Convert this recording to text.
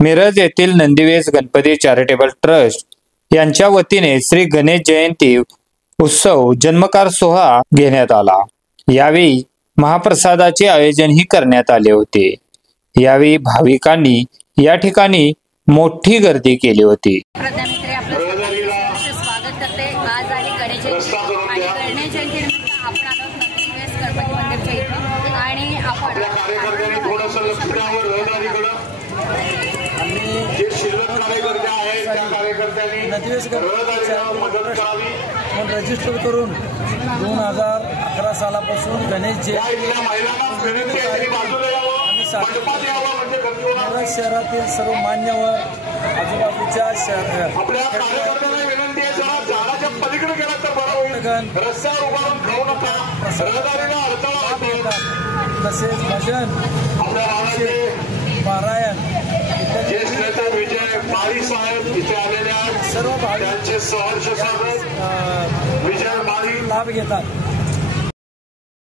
मिरज येथील नंदिवेस Ganpati charitable trust यांच्या वतीने श्री गणेश जयंती उत्सव जन्मकार सोहळा घेण्यात आला। यावेळी महाप्रसादाचे आयोजनही करण्यात आले होते। यावेळी भाविकांनी या ठिकाणी मोठी गर्दी केली होती। रजिस्टर करून 2011 सालापासून गणेश जयंती शहरातील सर्व मान्यवर आजूबाजूच्या तसेच भजन पारायण सर्व भाविक लाभ घेतात।